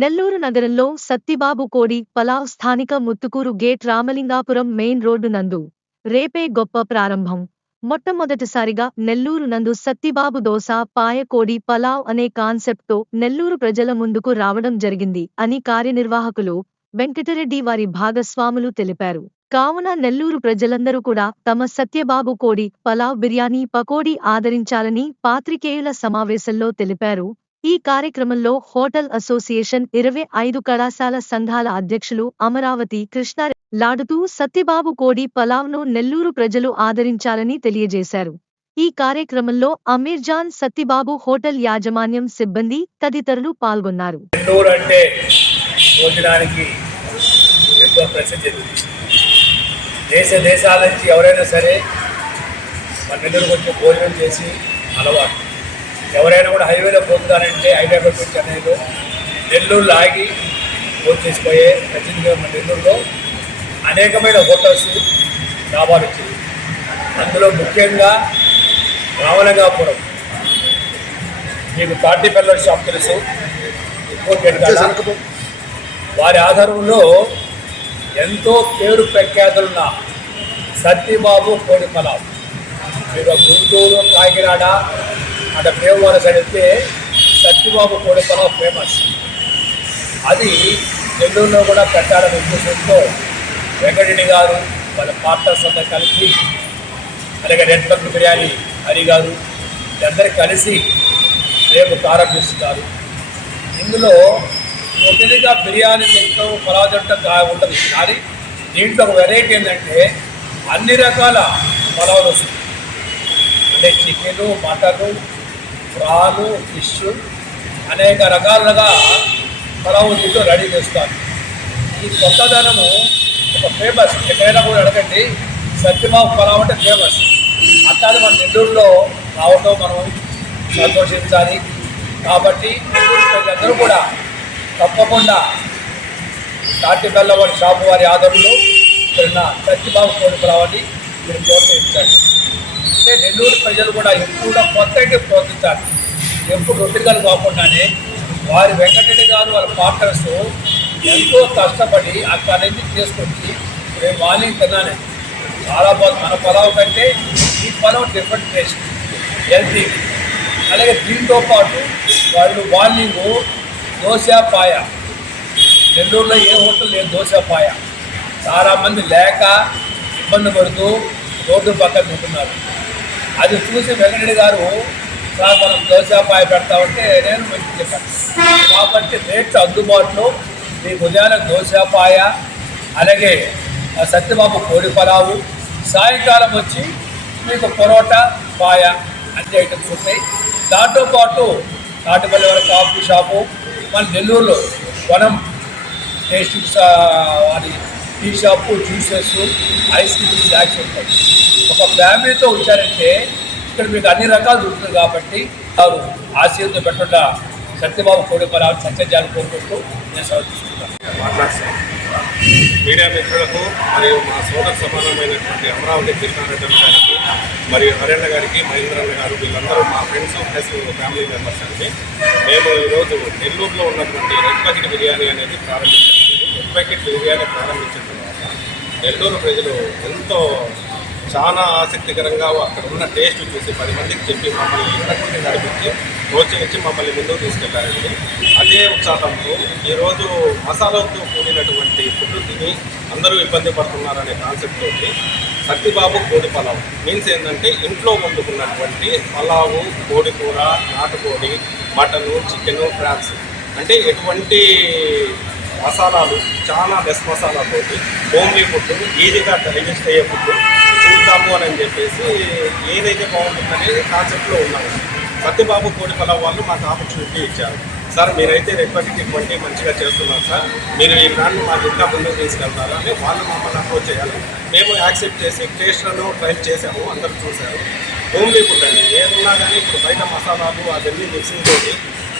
నెల్లూరు నగరంలో సత్తిబాబు కోడి పలావ్ స్థానిక Muthukur gate Ramalingapuram main road నందు రేపే గొప్ప ప్రారంభం. మొట్టమొదటిసారిగా నెల్లూరు నందు సత్తిబాబు దోస పాయ కోడి పలావ్ అనే కాన్సెప్ట్తో నెల్లూరు ప్రజల ముందుకు రావడం జరిగింది అని కార్యనిర్వాహకులు వెంకటరెడ్డి వారి భాగస్వాములు తెలిపారు. కావున నెల్లూరు ప్రజలందరూ కూడా తమ సత్యబాబు కోడి పలావ్ బిర్యానీ పకోడీ ఆదరించాలని పాత్రికేయుల సమావేశంలో తెలిపారు. ఈ కార్యక్రమంలో హోటల్ అసోసియేషన్ ఇరవై ఐదు కళాశాల సంఘాల అధ్యక్షులు అమరావతి కృష్ణ లాడుతూ సత్యబాబు కోడి పలావ్ను నెల్లూరు ప్రజలు ఆదరించాలని తెలియజేశారు. ఈ కార్యక్రమంలో అమీర్జాన్ సత్తిబాబు హోటల్ యాజమాన్యం సిబ్బంది తదితరులు పాల్గొన్నారు. అంటే భోజనానికి ప్రసిద్ధి. దేశ దేశాల నుంచి ఎవరైనా సరే మన నెల్లూరుకు వచ్చి భోజనం చేసి అలవాటు. ఎవరైనా కూడా హైవేలో పోతున్నారంటే హైదరాబాద్ నుంచి చెన్నైలో నెల్లూరులో ఆగి భోజనం చేసిపోయే ప్రసిద్ధిగా మన నెల్లూరులో అనేకమైన హోటల్స్ డాబాలు వచ్చాయి. అందులో ముఖ్యంగా రామలింగాపురం. మీకు తాటి పిల్లల షాప్ తెలుసు. వారి ఆధారంలో ఎంతో పేరు ప్రఖ్యాతులున్న సత్యబాబు కోడి పలావ్ మీరు గుంటూరు కాకినాడ అంటే ప్రేమవాడ సైడ్ వెళ్తే సత్యబాబు కోడి ఫేమస్ అది నెల్లూరులో కూడా పెట్టాలని ఉద్దేశంతో వెంకటరెడ్డి గారు వాళ్ళ పార్టర్స్ అంతా కలిసి అలాగే నెట్వర్క్ బిర్యానీ హరి గారు వీళ్ళందరూ కలిసి రేపు ప్రారంభిస్తున్నారు ఇందులో మొదటిగా బిర్యానీ తింటాం పలావ్ కా ఉంటుంది. కానీ దీంట్లో ఒక వెరైటీ ఏంటంటే అన్ని రకాల పలావులు వస్తుంది. అంటే చికెను మటను ప్రాను ఫిష్ అనేక రకాలుగా పలావు దీంట్లో రెడీ చేస్తారు. ఈ కొత్తదనము ఒక ఫేమస్ ఎక్కడైనా కూడా అడగండి. సత్యమావ పలావ్ అంటే ఫేమస్ అట్లాగే మన నెల్లూరులో రావడం మనం సంతోషించాలి. కాబట్టి ప్రజలందరూ కూడా తప్పకుండా తాటి బెల్లవాడి షాపు వారి ఆదరణలో ఇక్కడ సత్యబాబు కోరిక రావాలి మీరు ప్రోత్సహించండి అంటే నెల్లూరు ప్రజలు కూడా ఎక్కువగా కొత్తగా ప్రోత్సహించాలి ఎప్పుడు రొట్టెలు కాకుండానే వారి వెంకటరెడ్డి గారు వాళ్ళ పార్టనర్స్ ఎంతో కష్టపడి అక్కడ నుంచి తీసుకొచ్చి రేపు మార్నింగ్ తిన్నాను. చాలా బాగుంది. మన పొలం కంటే ఈ పొలం డిఫరెంట్ టేస్ట్ హెల్తీ అలాగే దీంతో పాటు వాళ్ళు మార్నింగ్ దోశ పాయ. నెల్లూరులో ఏ హోటల్ లేదు దోశ పాయ. చాలామంది లేక ఇబ్బంది పడుతూ రోడ్డు పక్కన ఉంటున్నారు. అది చూసి వెంకటరెడ్డి గారు సార్ మనం దోశపాయ పెడతామంటే నేను మంచి చెప్పాను. కాబట్టి రేట్లు అందుబాటులో మీ ఉదయాన దోశపాయ అలాగే సత్యబాబు కోడి పలావు సాయంకాలం వచ్చి మీకు పొరోటా పాయ అన్ని ఐటమ్స్ ఉంటాయి. దాంతో పాటు తాటిపల్లి వారి కాఫీ షాపు మన నెల్లూరులో వనం టేస్టింగ్ అది tea shop juices ice cream snacks ఉంటాయి. ఒక ఫ్యామిలీతో వచ్చారంటే ఇక్కడ మీకు అన్ని రకాలు దొరుకుతుంది కాబట్టి వారు ఆశీర్వదించి పెట్టకుండా సత్యబాబు కోడి పరాలు సత్యజాలు కోరుకుంటూ నేను సెలవు మీడియా మిత్రులకు మరియు మా సోదర సమానమైనటువంటి అమరావతి కృష్ణారెడ్డి గారికి మరియు హరేంద్ర గారికి మహేంద్రన్న గారు వీళ్ళందరూ మా ఫ్రెండ్స్ ప్లస్ ఫ్యామిలీ మెంబర్స్ అండి. మేము ఈరోజు నెల్లూరులో ఉన్నటువంటి రెడ్ ప్యాకెట్ బిర్యానీ అనేది ప్రారంభించాము. రెడ్ ప్యాకెట్ బిర్యానీ ప్రారంభించిన తర్వాత నెల్లూరు ప్రజలు ఎంతో చాలా ఆసక్తికరంగా అక్కడ ఉన్న టేస్ట్ చూసి పది మందికి చెప్పి మమ్మల్ని ఎన్నటువంటి నడిపించి ప్రోత్సహించి మమ్మల్ని ముందుకు తీసుకెళ్ళారండి. అదే ఉత్సాహంతో ఈరోజు మసాలాతో కూడినటువంటి ఫుడ్ తిని అందరూ ఇబ్బంది పడుతున్నారనే కాన్సెప్ట్ తోటి సత్తిబాబు కోడి పలావ్. మీన్స్ ఏంటంటే ఇంట్లో వండుకున్నటువంటి పలావు కోడి కూర నాటుకోడి మటను చికెను ఫ్రాన్స్. అంటే ఎటువంటి మసాలాలు చాలా బెస్ట్ మసాలాతో హోమ్లీ ఫుడ్ ఈజీగా డైజెస్ట్ అయ్యే ఫుడ్ చూద్దాము అని చెప్పేసి ఏదైతే బాగుంటుందనేది కాన్సెప్ట్లో ఉన్నాము. సత్యబాబు కోడి పొలం వాళ్ళు మాకు ఆపర్చునిటీ ఇచ్చారు. సార్ మీరైతే రెప్పటికి ఇటువంటి మంచిగా చేస్తున్నారు సార్ మీరు ఈ బ్రాండ్ మాకు ఇంకా ముందుకు తీసుకెళ్తారు అని వాళ్ళు మమ్మల్ని అప్రోచ్ చేయాలి. మేము యాక్సెప్ట్ చేసి టేస్ట్లను ట్రై చేసాము అందరూ చూశారు. హోమ్లీ ఫుడ్ అండి. ఏమున్నా కానీ ఇప్పుడు బయట మసాలాలు అవన్నీ మిక్సింగ్ తోటి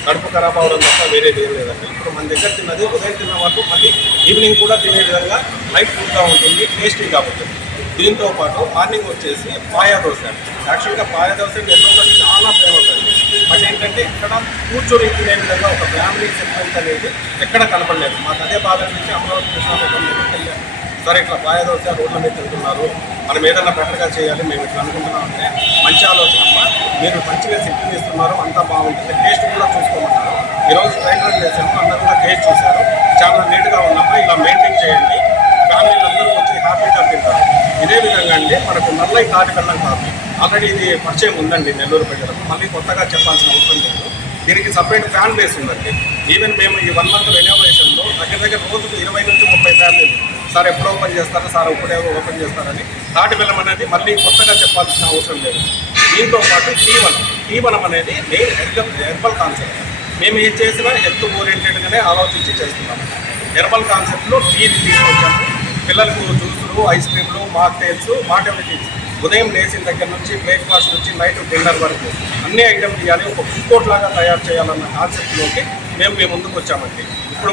కడుపు ఖరాబ్ అవడం తప్ప వేరేది ఏం లేదండి. ఇప్పుడు మన దగ్గర తిన్నది ఉదయం తిన్న వరకు మళ్ళీ ఈవినింగ్ కూడా తినే విధంగా లైట్ ఫుడ్గా ఉంటుంది టేస్టీగా ఉంటుంది. దీంతో పాటు మార్నింగ్ వచ్చేసి పాయా దోశ. యాక్చువల్గా పాయా దోశ నెల్లూరులో చాలా ఫేమస్ అండి. బట్ ఏంటంటే ఇక్కడ కూర్చొని తినే విధంగా ఒక ఫ్యామిలీ సెగ్మెంట్ అనేది ఎక్కడ కనపడలేదు. మాకు అదే బాధ నుంచి అమరావతి కృష్ణాపట్నం సరే ఇట్లా పాయా దోశ రోడ్ల మీద తింటున్నారు. మనం ఏదైనా బెటర్గా చేయాలి మేము ఇట్లా అనుకుంటున్నాం అంటే మంచి ఆలోచన అమ్మా. మీరు మంచిగా సిట్టింగ్ ఇస్తున్నారు అంతా బాగుంటుంది. టేస్ట్ కూడా చూసుకోమన్నారు ఈరోజు ట్రైన్ రన్ చేసాము అందరూ కూడా టేస్ట్ చూశారు. చాలా నీట్గా ఉన్నప్పుడు ఇలా మెయింటైన్ చేయండి. ఫ్యామిలీలు అందరూ వచ్చి హ్యాపీగా తింటారు. ఇదే విధంగా అండి మనకు నల్లై తాటి బెల్లం కాఫీ. ఆల్రెడీ ఇది పరిచయం ఉందండి నెల్లూరు ప్రజలకు. మళ్ళీ కొత్తగా చెప్పాల్సిన అవసరం లేదు. దీనికి సపరేట్ ఫ్యాన్ బేస్ ఉందండి. ఈవెన్ మేము ఈ వన్ మంత్ రెనోవేషన్లో దగ్గర దగ్గర రోజుకు ఇరవై నుంచి ముప్పై ఫ్యామిలీలు సార్ ఎప్పుడు ఓపెన్ చేస్తారు సార్ ఇప్పుడే ఓపెన్ చేస్తారని తాటి బెల్లం అనేది మళ్ళీ కొత్తగా చెప్పాల్సిన అవసరం లేదు. దీంతో పాటు టీవనం టీవనం అనేది మెయిన్ హెర్బల్ హెర్బల్ కాన్సెప్ట్. మేము ఏం చేసినా హెల్త్ ఓరియంటెడ్గానే ఆలోచించి చేస్తున్నాము. హెర్బల్ కాన్సెప్ట్లో టీ తీసుకొచ్చాము. పిల్లలకు జ్యూసులు ఐస్ క్రీమ్లు మాక్టైల్స్ మాటమిటీస్ ఉదయం లేచిన దగ్గర నుంచి బ్రేక్ఫాస్ట్ నుంచి నైట్ డిన్నర్ వరకు అన్ని ఐటమ్ తీయాలి. ఒక ఫుడ్ కోర్ట్ లాగా తయారు చేయాలన్న కాన్సెప్ట్లోకి మేము మీ ముందుకు వచ్చామండి. ఇప్పుడు